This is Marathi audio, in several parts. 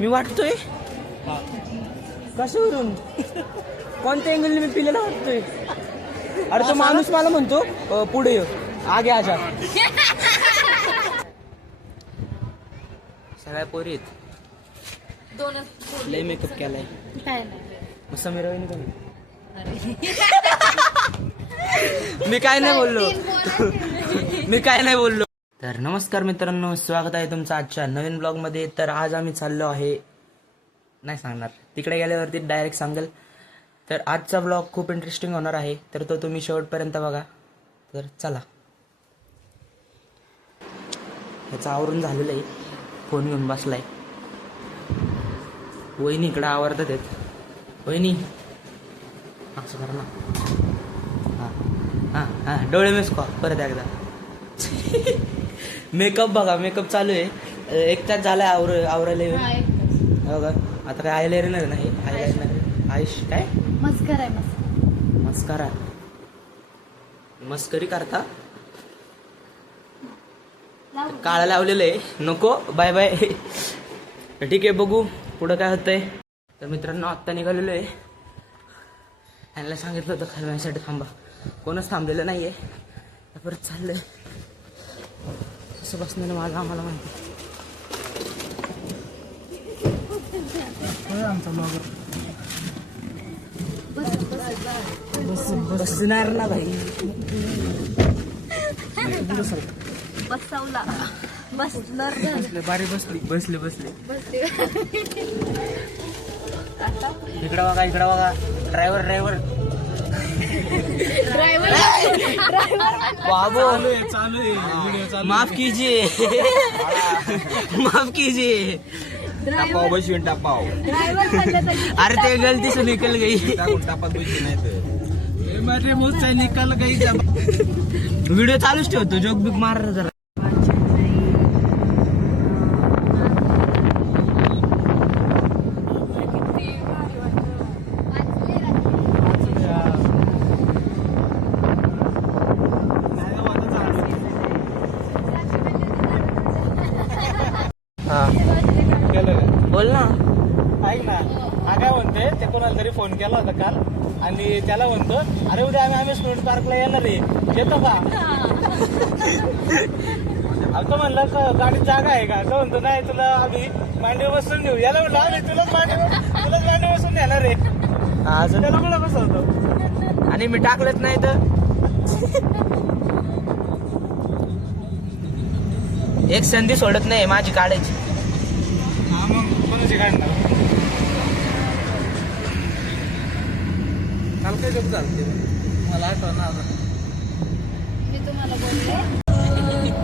मी वाटतोय कशावरून कोणत्या अँगलने मी पिलेला वाटतोय? अरे तो माणूस मला म्हणतो पुढे ये, आगे आजा. सगळ्या पोरी आहेत. लय मेकअप केलाय. मग समीर वहिनी कोण? मी काय नाही बोललो. तर नमस्कार मित्रांनो, स्वागत आहे तुमचं आजच्या नवीन ब्लॉग मध्ये. तर आज आम्ही चाललो आहे, नाही सांगणार, तिकडे गेल्यावरती डायरेक्ट सांगेल. तर आजचा ब्लॉग खूप इंटरेस्टिंग होणार आहे, तर तो तुम्ही शेवटपर्यंत बघा. तर चला. ह्याचं आवरून झालेलं आहे, फोन घेऊन बसलाय. वहिनी इकडं आवरतात आहेत. वहिनी असं कर ना. हां हां डोळे मिसको परत एकदा. मेकअप बघा, मेकअप चालू आहे. एक तास झाला आवरायला येऊन. बघा आता काय आयलाइनर नाही, आयलाइनर आयुष काय मस्करा आहे. मस्करा मस्करी करता. काळा लावलेलं आहे, नको. Bye bye. ठीक आहे, बघू पुढं काय होतंय. तर मित्रांनो आत्ता निघालेलो आहे. ह्यांना सांगितलं होतं खालण्यासाठी थांबा, कोणच थांबलेलं नाही आहे. परत चाललंय असं बसण्यानं माझं आम्हाला माहिती. आमचा ब्लॉगर बसणार ना भाई. बसवला बसणार बारी बसले इकडं बघा ड्रायव्हर बाबू चालू आहे. माफ कीजिए. टापाव. अरे ते गलती से निकल गई. निकल गई. व्हिडिओ चालूच ठेवतो, जोक बिक मार जरा. बोल ना. ऐक ना, हा काय म्हणते, ते कोणाला तरी फोन केला होता काल आणि त्याला म्हणतो, अरे उद्या आम्ही स्टुडंट पार्कला येणार आहे, येतो का? तो म्हणला गाडीत जागा आहे का? तो म्हणतो नाही, तुला आम्ही मांडीवर बसून घेऊ. याला म्हणलं आम्ही तुलाच मांडीवर बसून येणार आहे. त्याला कुठं बसवतो आणि मी टाकलंच नाही तर एक संधी सोडत नाही माझी काढायची. हा, मग कोणाची काढणार? काल काय जॉब झालं मला आठवणार. मी तुम्हाला बोलले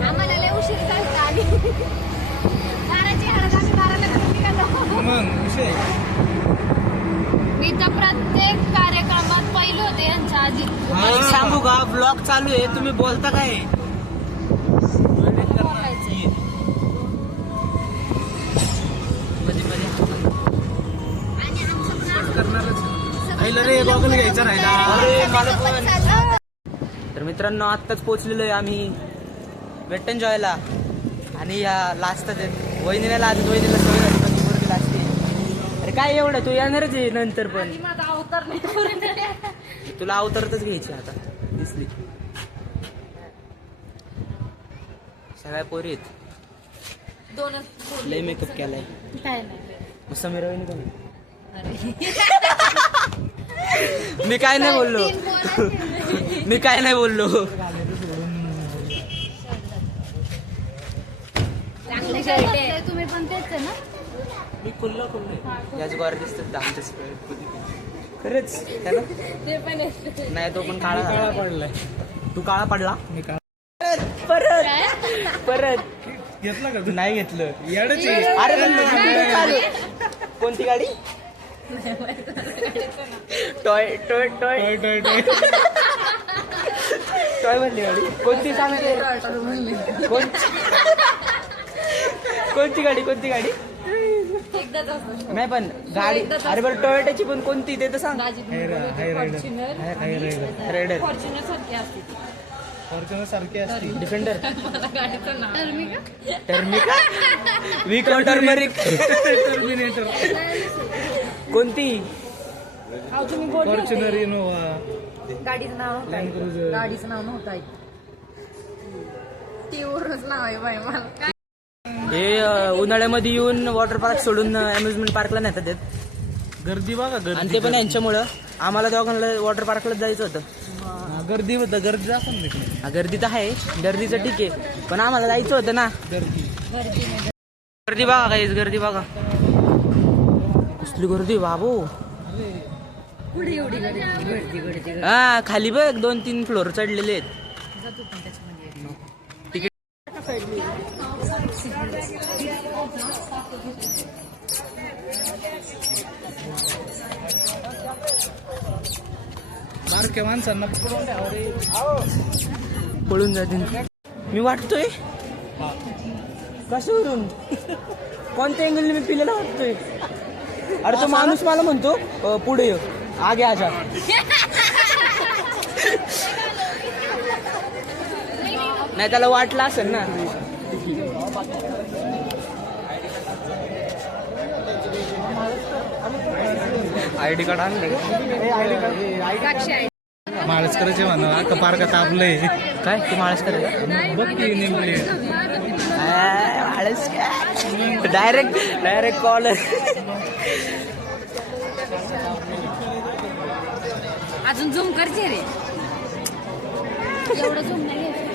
आम्हाला लय उशीर झाला आणि बाराची हळद आम्ही 12ला निघालो. मग विषय मी तर प्रत्येक कार्यक्रमात पहिलं होते यांच्या आधी. सांगू का, ब्लॉग चालू आहे, तुम्ही बोलता काय? घ्यायचा राहिला. तर मित्रांनो आत्ताच पोहोचलेलो आहे आम्ही वेट एंड जॉयला. आणि या लास्टच वहिनीला लाजत, वहिनीला सवय झाली पण ती लाजते. अरे काय एवढं, तू येणारच आहे नंतर पण. तुला अवतारतच घ्यायची आता, दिसली. सगळ्या पोरी आहेत. लय मेकअप केलाय. काय नाही. मग समीर वहिनी कोण? मी काय नाही बोललो. तुम्ही पण तेच आहे ना? मी खुल्ला याच गोर दिसतात आमच्या खरंच त्याला. नाही तो पण काळा पडलाय. तू काळा पडला. मी काळ परत घेतला का? नाही घेतलं. येडच अरे कोणती गाडी? टॉय म्हणली गाडी. कोणती सांगते? कोणती गाडी? नाही पण गाडी. अरे बरं, टोयोटाची पण कोणती ते तर सांग. रायडर. फॉर्च्युनर सारखी असते. डिफेंडर टर्मिका? टर्मिका विको टर्मरिक टर्मिनेटर. कोणती फॉर्च्युनर इनोवा गाडीचं नाव लँड क्रुझर. गाडीचं नाव नव्हतं ऐक. ती वरूनच नाव आहे बाई मला काय. हे उन्हाळ्यामध्ये येऊन वॉटर पार्क सोडून अम्युजमेंट पार्कला नेतात येत. गर्दी बघा आणि गर्दी. ते पण यांच्यामुळं आम्हाला दोघांना वॉटर पार्कलाच जायचं होतं. गर्दी होतं. गर्दी दाखव ना तिकडे. हा, गर्दी तर आहे, गर्दीचं ठीक आहे, पण आम्हाला जायचं होतं ना. गर्दी. गर्दी बघा काहीच, गर्दी बघा कसली गर्दी बाबू. पुढे एवढी गर्दी. हा खाली बघ 2-3 फ्लोर चढलेले आहेत. तिकीट बारक्या माणसांना पकडून ठेवा रे. पळून जातील. मी वाटतोय कशावरून कोणत्या अँगलने मी पिलेला वाटतोय. अरे तो माणूस मला म्हणतो पुढे ये, आगे आजा. नाही त्याला वाटलं असेल ना. आयडी कार्ड आणले साक्षी आहे. माळसकरचे म्हणा आता पार्कात आपलंय. काय ते माळस करायला बघ की नेमके. Direct call. अजून झूम करते रे. एवढं झूम नाही घ्यायचं.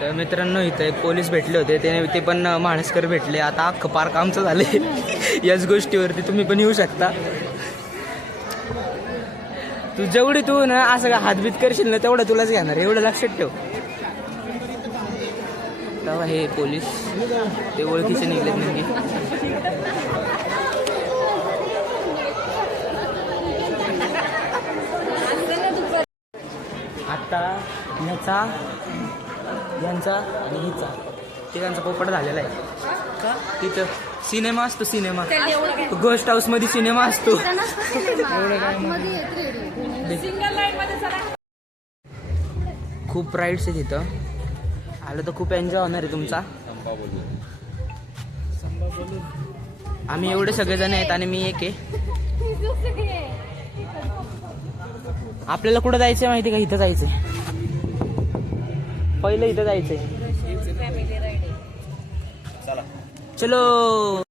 तर मित्रांनो इथं एक पोलीस भेटले होते, ते पण माणसकर भेटले. आता अख्खं पार्क आमचं झाले. याच गोष्टीवरती तुम्ही पण येऊ शकता. तू जेवढी तू ना असं का हातबीत करशील ना तेवढं तुलाच घेणार, एवढं लक्षात ठेव. तेव्हा हे पोलीस ते ओळखीचे निघलेत नेमके. आता यांचा आणि हिचा तिघांचा पोपट झालेला आहे. तिथं सिनेमा असतो, सिनेमा गोस्ट हाऊस मध्ये सिनेमा असतो. खूप राईड्स आहे तिथं. आलं तर खूप एन्जॉय होणार आहे तुमचा. आम्ही एवढे सगळेजण आहेत आणि मी एक आहे. आपल्याला कुठं जायचंय माहिती का? इथं जायचंय, पहिलं इथं जायचंय. चलो.